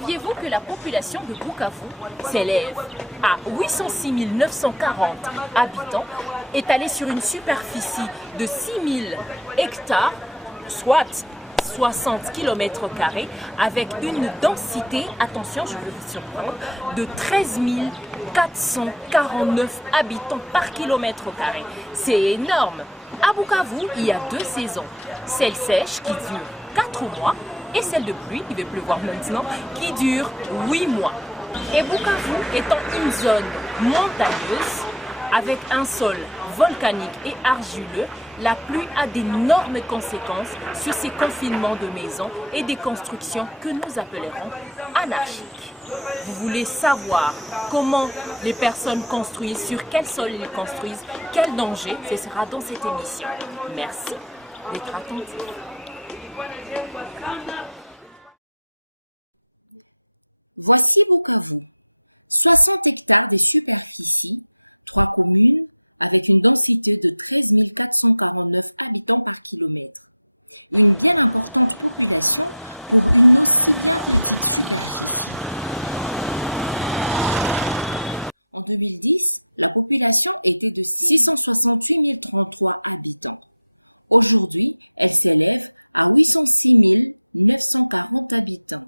Saviez-vous que la population de Bukavu s'élève à 806 940 habitants, étalée sur une superficie de 6 000 hectares, soit 60 km², avec une densité, attention je vais vous surprendre, de 13 449 habitants par km². C'est énorme. À Bukavu, il y a 2 saisons. Celle sèche qui dure 4 mois et celle de pluie, il va pleuvoir maintenant, qui dure 8 mois. Et Bukavu étant une zone montagneuse, avec un sol volcanique et argileux, la pluie a d'énormes conséquences sur ces confinements de maisons et des constructions que nous appellerons anarchiques. Vous voulez savoir comment les personnes construisent, sur quel sol ils construisent, quel danger, ce sera dans cette émission. Merci d'être attentifs. Voici Bukavu. 60 hectares de superficie, 3 communes avec une densité de 13 449 habitants par kilomètre. Une bien importante population pour une aussi bien petite superficie. En 2010, la population était de 668 033 habitants. Aujourd'hui, elle s'élève à 806 940 habitants,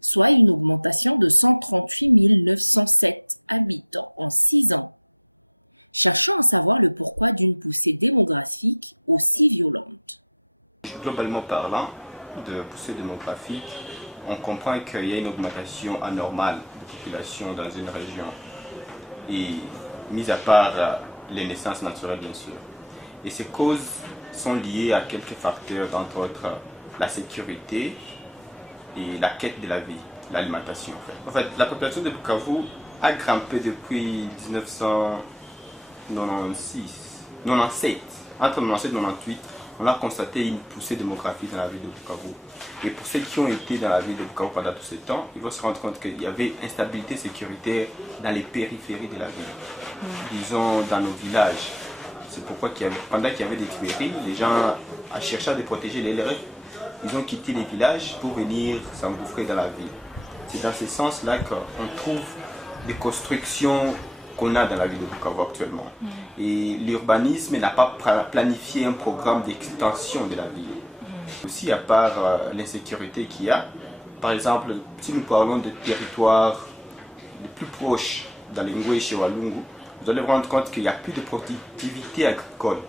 soit une augmentation de 138 907 habitants en 6 ans. Cherchons à savoir le pourquoi d'une poussée démographique aussi violente. Globalement parlant, de poussée démographique, on comprend qu'il y a une augmentation anormale de population dans une région, et mis à part les naissances naturelles bien sûr. Et ces causes sont liées à quelques facteurs, entre autres la sécurité et la quête de la vie, l'alimentation en fait. La population de Bukavu a grimpé depuis 1997. Entre 1997 et 1998, on a constaté une poussée démographique dans la ville de Bukavu. Et pour ceux qui ont été dans la ville de Bukavu pendant tout ce temps, ils vont se rendre compte qu'il y avait instabilité sécuritaire dans les périphéries de la ville. Disons dans nos villages. C'est pourquoi pendant qu'il y avait des tueries, les gens cherchaient à protéger les leurs. Ils ont quitté les villages pour venir s'engouffrer dans la ville. C'est dans ce sens-là qu'on trouve des constructions qu'on a dans la ville de Bukavu actuellement. Et l'urbanisme n'a pas planifié un programme d'extension de la ville. Aussi, à part l'insécurité qu'il y a, par exemple, si nous parlons de territoires les plus proches dans les Ngwesh et Walungu, vous allez vous rendre compte qu'il n'y a plus de productivité agricole.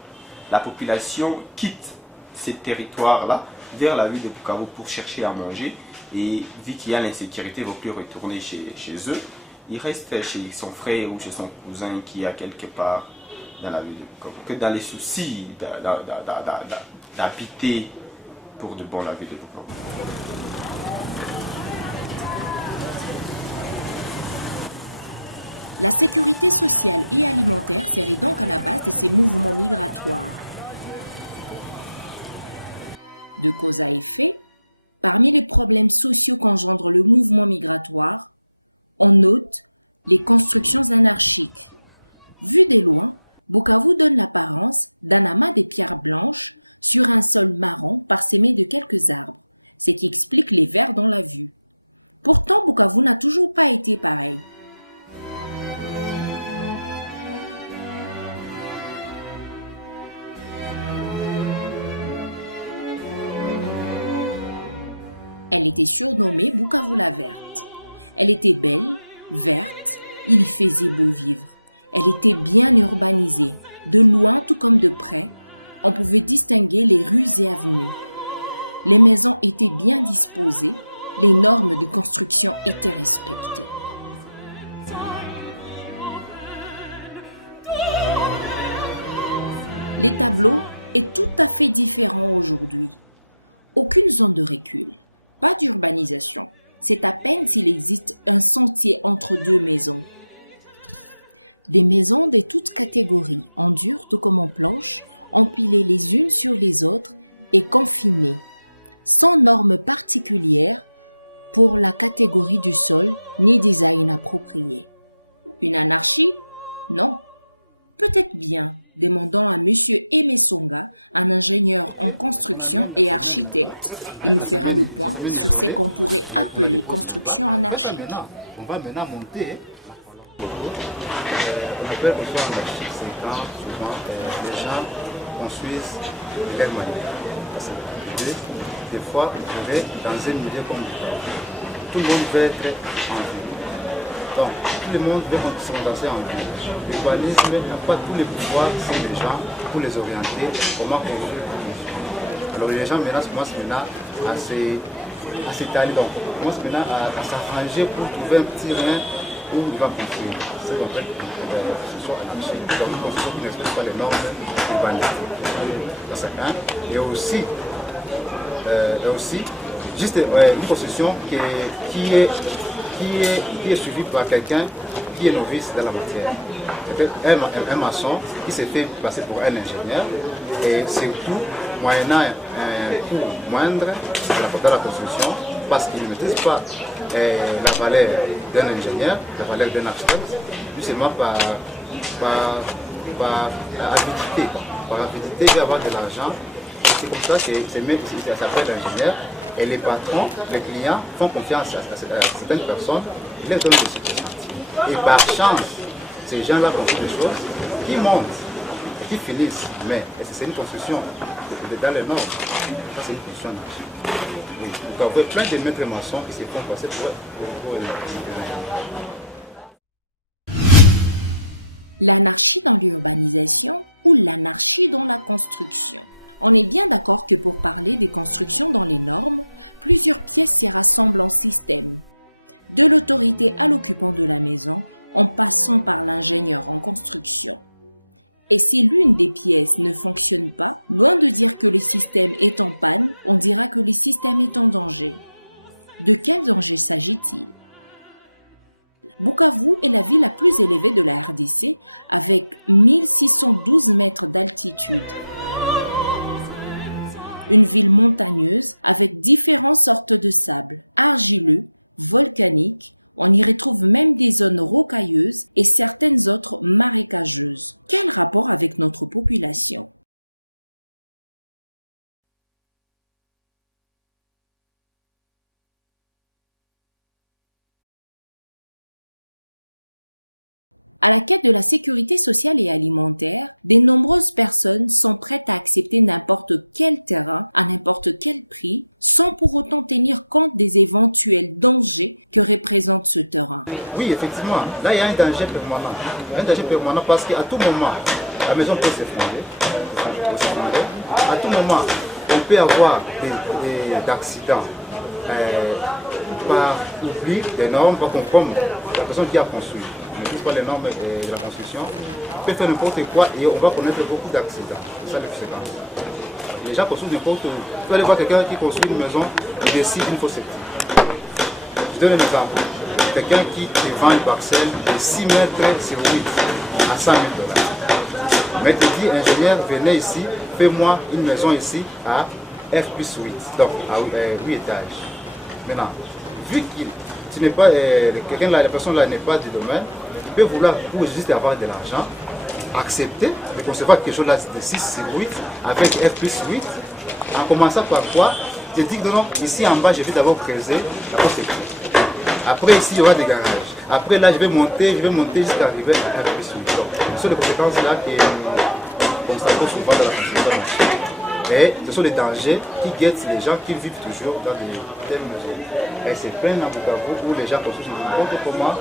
La population quitte ces territoires-là vers la ville de Bukavu pour chercher à manger, et vu qu'il y a l'insécurité, il ne va plus retourner chez eux. Il reste chez son frère ou chez son cousin qui est quelque part dans la ville de Bukavu. Que dans les soucis d'habiter pour de bon la ville de Bukavu. La sécurité sociale et alimentaire serait donc à la base de ces mouvements migratoires. De cause à effet, parmi les problèmes sociaux qu'engendre le mouvement migratoire, on note les constructions anarchiques. Vu de loin, Bukavu donne l'apparence d'un amas de pierres blanches sur un sol marron parsemé de quelques arbres, ce qui explique les verts dans la vue. Pourtant, Bukavu n'a toujours pas été pareil. Elle était surnommée Bukavu la verte. Elle était belle, verte, il y faisait beau vivre. Elle était bien urbanisée. De loin tout comme de près, on pouvait distinguer les rues et avenues. Les maisons étaient bien disposées, les normes de construction étaient respectées. Les tableaux est tout à fait différent aujourd'hui. Aucune zone de recul, pas d'urbanisation. C'est à peine s'il existe un sentier entre 2 maisons. Des maisons de toutes catégories, en dur tout comme en planche, empilées les unes sur les autres et confinées, sans normes particulières pour la catégorie du sol ni design approprié. Une anarchie? Non. Peut-être bien, demandons à Monsieur Aimé Songa, un ingénieur en construction et architecte. Il nous fera le point sur ce qu'on pourrait appeler construction anarchique. On va maintenant monter. On appelle construction anarchique, c'est quand souvent les gens construisent de leur manière. Des fois, vous verrez dans un milieu comme tout le monde veut être en ville. Donc, tout le monde veut se condenser en ville. L'urbanisme n'a pas tous les pouvoirs sur les gens pour les orienter, comment construire. Alors les gens maintenant commencent maintenant à s'étaler, donc commencent maintenant à s'arranger pour trouver un petit rien où il va construire. C'est en fait une construction anarchique, donc une construction qui ne respecte pas les normes urbanistiques. Et aussi, juste une construction qui est suivie par quelqu'un qui est novice dans la matière. Un maçon qui s'est fait passer pour un ingénieur et surtout moyennant un coût moindre de la construction parce qu'il ne maîtrise pas la valeur d'un ingénieur, la valeur d'un architecte, tout seulement par avidité. Par avidité, il va avoir de l'argent. C'est comme ça que ça s'appelle ingénieur. Et les patrons, les clients font confiance à certaines personnes, ils leur donnent des subventions. Et par chance, ces gens-là font des choses qui montent, qui finissent. Mais c'est une construction dans les normes. Ça, c'est une construction anarchique. Oui. Donc, il y a plein de maîtres maçons qui se font passer pour L'anarchie dans l'urbanisation ou l'anarchie dans la construction. On est bien d'accord que pour parler des constructions dans les normes, plusieurs pièces s'y rassemblent en système. De l'autorité à l'occupant de la maison, en passant par l'ingénieur en construction. Et si l'une des pièces ne fonctionne pas, loin de dire que le système est en panne, on dira que le système est en danger. De quel danger s'agit-il? Bukavu est la ville la plus élevée de la RDC avec 1612 mètres d'altitude. Une ville montagneuse avec différentes sortes de sable, argileux, volcaniques. On y retrouve même des zones rocailleuses et certaines autres marécageuses. Quel rapport avec notre population? À la quête de la sécurité sociale et alimentaire, de nombreuses personnes sont prêtes à accepter n'importe quel terrain à n'importe quel prix, sans pour autant tenir compte des éventuels dangers que représente ce terrain. Oui, effectivement, là il y a un danger permanent. Un danger permanent parce qu'à tout moment, la maison peut s'effondrer. À tout moment, on peut avoir des accidents par oubli des normes, par comme la personne qui a construit. Ne trouve pas les normes de la construction, peut faire n'importe quoi et on va connaître beaucoup d'accidents. C'est ça les conséquences. Les gens construisent n'importe où. Vous allez voir quelqu'un qui construit une maison et décide une fausse septique. Je donne un exemple. Quelqu'un qui te vend une parcelle de 6 mètres sur 8 à 100 000 $. Mais te dit, ingénieur, venez ici, fais-moi une maison ici à F plus 8, donc à 8 étages. Maintenant, vu qu'il n'est pas, quelqu'un là, la personne là n'est pas du domaine, il peut vouloir, pour juste avoir de l'argent, accepter de concevoir quelque chose là de 6 sur 8 avec F plus 8, en commençant par quoi? Je dis que non, ici en bas, je vais d'abord creuser, d'abord c'est tout. Après ici, il y aura des garages. Après là, je vais monter jusqu'à arriver à F plus 8. Donc, ce sont les conséquences là qui constatons souvent dans la construction. Et ce sont les dangers qui guettent les gens qui vivent toujours dans des telles maisons. Et c'est plein dans Bukavu où les gens construisent n'importe comment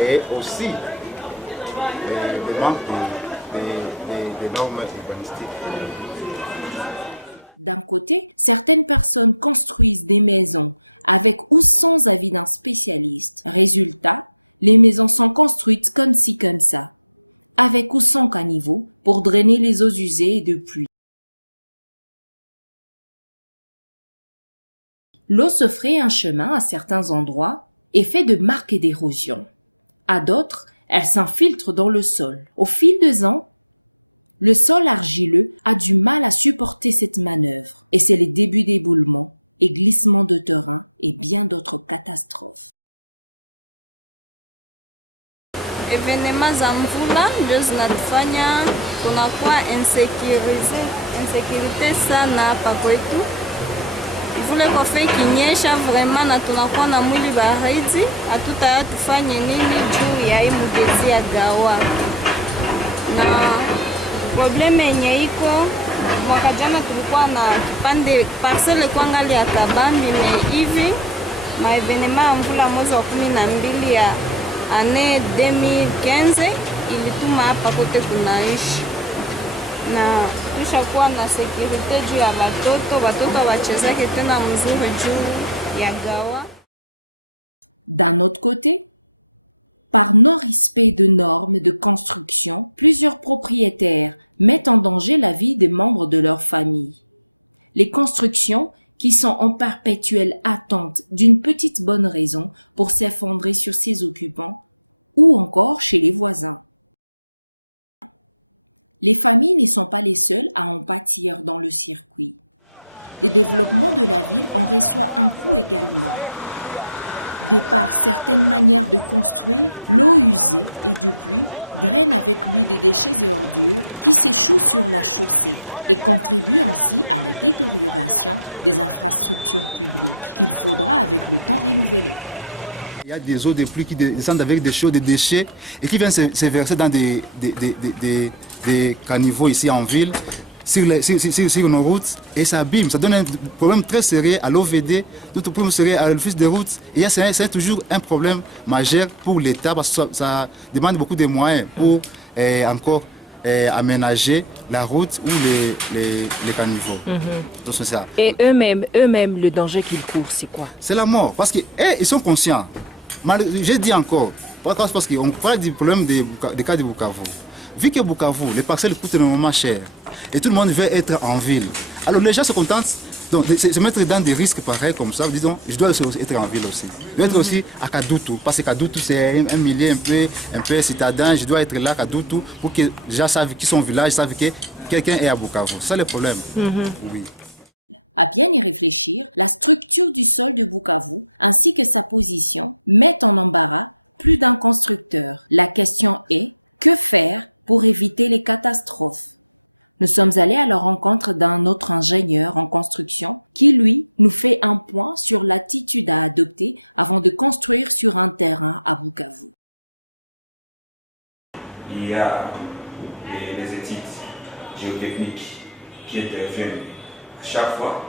et aussi le manque des normes urbanistiques. D'un côté, certaines personnes construisent des maisons avec ou sans avis d'un spécialiste. Résultat, les maisons sont construites comme ci comme ça, avec ou sans caniveau pour drainer les eaux usées et de pluie. L'eau se fraye un chemin à certains endroits et fait de marques d'érosion. À d'autres, elle s'infiltre dans le sol. Au fil des ans, le sol argileux a du mal à supporter cette manœuvre et c'est le début d'éboulements et glissements de terrain et bien d'autres catastrophes. evenema za mvula ndio zinatufanya tunakuwa insecurity sana hapa kwetu. Vule kwa fake ikinyesha vraiment na tunakuwa na mwili baridi, hatutaya tufanye nini juu ya hii mugezi ya Gawa. Na probleme yenye iko mwaka jana tulikuwa na kipande parcele kwa ngali ya Kabambi, me hivi maevenema ya mvula mwezi wa 12 ya ane 2015 ilituma hapa kote kunaishi na tushakuwa na sekirite juu ya watoto wachezake tena mzuri juu ya Gawa. D'un autre côté, par non-respect de normes de construction, plusieurs propriétaires mettent en danger la vie des membres de leur famille. Les constructions qui sont en perpétuelle attente d'une petite bonne raison pour s'effondrer sur ses occupants ou encore chez les voisins. Les familles ne sont pas les seules à en pâtir dans le circuit. Le développement de la ville en reçoit un coup également. De par certaines manières de construire, l'eau usée et de pluie draine avec lui des déchets et ordures qui s'échouent sur la chaussée et contribuent ainsi à la détérioration des infrastructures publiques qu'il faudra avec le temps renouveler. Il y a des eaux de pluie qui descendent avec des chaux, des déchets et qui viennent se verser dans des caniveaux ici en ville, sur nos routes, et ça abîme. Ça donne un problème très sérieux à l'OVD, d'autres problèmes sérieux à l'office de route. Et c'est toujours un problème majeur pour l'État parce que ça demande beaucoup de moyens pour encore aménager la route ou les caniveaux. Donc c'est ça. Et eux-mêmes, le danger qu'ils courent, c'est quoi? C'est la mort, parce qu'ils sont conscients. Je dis encore, parce qu'on parle du problème des cas de Bukavu. Vu que Bukavu, les parcelles coûtent énormément cher et tout le monde veut être en ville, alors les gens se contentent de se mettre dans des risques pareils comme ça, disons, je dois aussi être en ville aussi. Je dois être aussi à Kadutu, parce que Kadutu c'est un milieu un peu citadin, je dois être là à Kadutu pour que les gens savent qui sont au village, savent que quelqu'un est à Bukavu. C'est ça le problème. Oui. À bien y réfléchir, la structure du sol de Bukavu ainsi que sa position mettent en embarras plus d'un constructeur. La question est, que faire pour éviter les catastrophes? Nous sommes allés à la rencontre d'un autre ingénieur en construction qui, lui, nous fait un point sur l'attitude à adopter avant de construire sur un terrain à Bukavu. Il y a les études géotechniques qui interviennent chaque fois.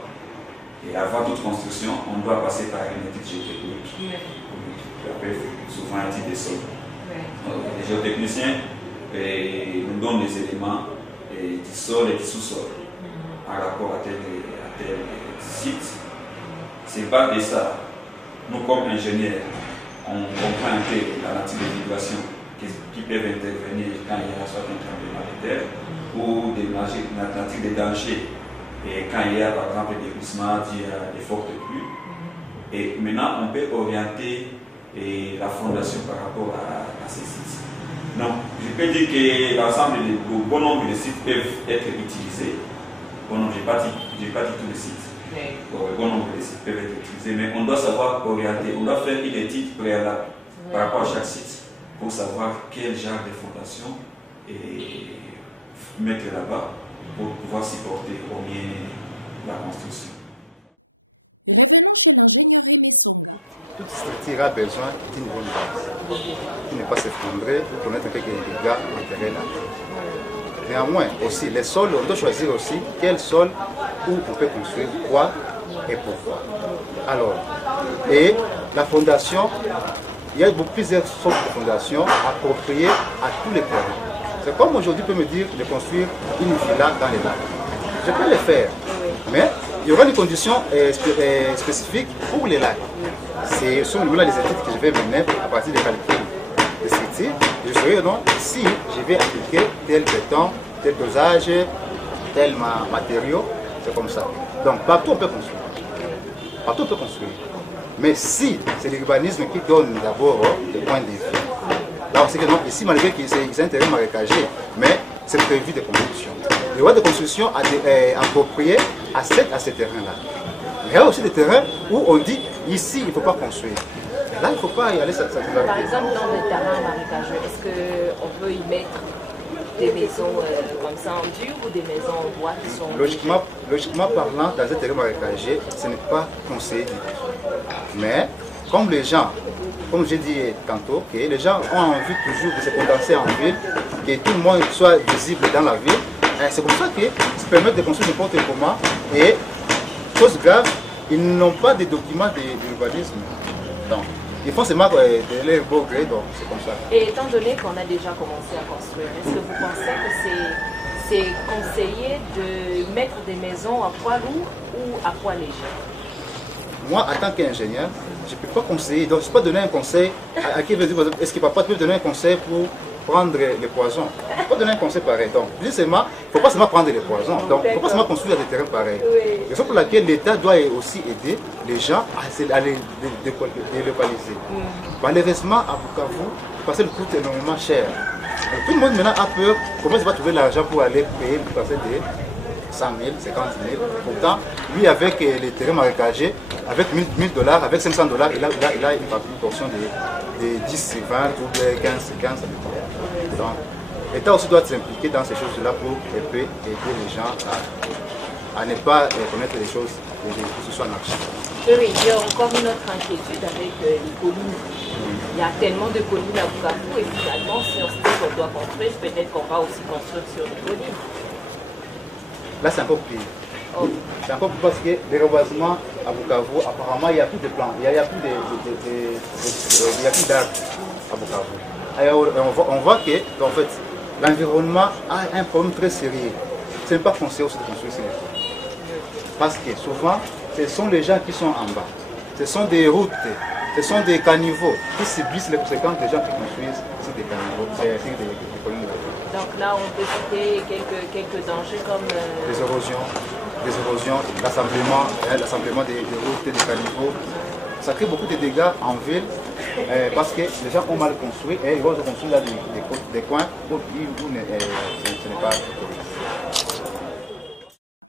Et avant toute construction, on doit passer par une étude géotechnique. On appelle souvent étude des sols. Les géotechniciens nous donnent les éléments du sol et du sous-sol par rapport à tel site. C'est pas de ça. Nous, comme ingénieurs, on comprend un peu la nature des vibrations qui peuvent intervenir quand il y a soit un tremblement de terre ou la nature des dangers. Et quand il y a par exemple des glissements, il y a des fortes pluies. Et maintenant, on peut orienter la fondation par rapport à ces sites. Donc, je peux dire que l'ensemble de bon nombre de sites peuvent être utilisés. Bon nombre, je n'ai pas dit tous les sites. Bon nombre de sites peuvent être utilisés, mais on doit savoir orienter, on doit faire une étude préalable par rapport à chaque site pour savoir quel genre de fondation mettre là-bas pour pouvoir supporter au mieux la construction. Revenons chez l'ingénieur Aimé Songa. Toute structure a besoin d'une bonne base, qui n'est pas s'effondrer pour connaître qu'il y a des dégâts matériels là. Néanmoins, aussi, les sols, on doit choisir aussi quel sol où on peut construire quoi et pourquoi. Alors, et la fondation, il y a plusieurs sortes de fondations appropriées à tous les terrains. C'est comme aujourd'hui, on peut me dire de construire une villa dans les lacs. Je peux le faire, mais il y aura des conditions spécifiques pour les lacs. Ce sont les études que je vais mener à partir des calculs de structure. Je saurai donc si je vais appliquer tel béton, tel dosage, tel matériau, c'est comme ça. Donc partout on peut construire. Partout on peut construire. Mais si c'est l'urbanisme qui donne d'abord des points de vue, là on sait que non, ici malgré que c'est un terrain marécagé, mais c'est prévu de construction. Il y aura des constructions appropriées à ces terrains-là. Il y a aussi des terrains où on dit ici il ne faut pas construire. Là, il ne faut pas y aller, ça Par exemple, dans les terrains marécageux, est-ce qu'on peut y mettre des maisons comme ça en dur ou des maisons en bois qui sont... Logiquement parlant, dans un terrain marécagé, ce n'est pas conseillé du tout. Mais, comme les gens, comme j'ai dit tantôt, que les gens ont envie toujours de se condenser en ville, que tout le monde soit visible dans la ville, c'est pour ça qu'ils se permettent de construire n'importe comment. Et, chose grave, ils n'ont pas de documents d'urbanisme. Donc, ils font seulement de leur beau gré, donc c'est comme ça. Et étant donné qu'on a déjà commencé à construire, est-ce que vous pensez que c'est conseillé de mettre des maisons à poids lourd ou à poids léger? Moi, en tant qu'ingénieur, je ne peux pas conseiller. Donc, je ne peux pas donner un conseil à qui veut dire, est-ce que papa peut donner un conseil pour prendre les poisons? Je ne peux pas donner un conseil pareil. Donc, justement, il ne faut pas seulement prendre les poisons. Donc, il ne faut pas seulement construire des terrains pareils. Oui. Raison pour laquelle l'État doit aussi aider les gens à les délocaliser. Malheureusement, à Bukavu, parce que le coût est énormément cher. Et tout le monde maintenant a peur. Comment il va trouver l'argent pour aller payer pour passer des 100 000, 50 000. Pourtant, lui, avec les terrains marécagés, avec 1 000 $, avec 500 $, il a une portion de 10, 20 ou 15. Donc, l'État aussi doit s'impliquer dans ces choses-là pour aider les gens à ne pas connaître les choses que ce soit marché. Oui, il y a encore une autre inquiétude avec les collines. Il y a tellement de collines à Bukavu et finalement, si on se dit qu'on doit construire, peut-être qu'on va aussi construire sur les collines. Là, c'est un peu pire. Oh. C'est un peu plus parce que les reboisements à Bukavu, apparemment, il n'y a plus de plans, il n'y a plus d'arbres à Bukavu. On voit que, en fait, l'environnement a un problème très sérieux. Ce n'est pas conseillé aussi de construire ces maisons. Parce que souvent, ce sont les gens qui sont en bas. Ce sont des routes, ce sont des caniveaux qui subissent les conséquences des gens qui construisent sur des caniveaux, des collines. Donc là, on peut citer quelques dangers comme... Les érosions, l'assemblement des routes et des caniveaux. Ça crée beaucoup de dégâts en ville parce que les gens ont mal construit et ils vont construire là des coins où ce n'est pas correct.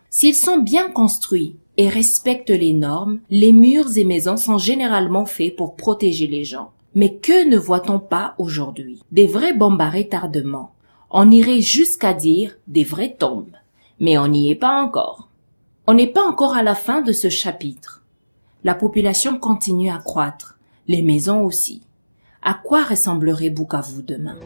S'ils sont bien construits et respectent les normes, les murs et maisons sont généralement faits pour protéger les gens. Mais que ne voit-on pas aujourd'hui? Des vrais bombes à retardement. On irait jusqu'à dire des vraies tombes. Mais on n'y est pas encore. On n'est pas encore à la fin de ce chapitre. La population continue à croître, les maisons aussi. À quoi ressemblerait Bukavu demain?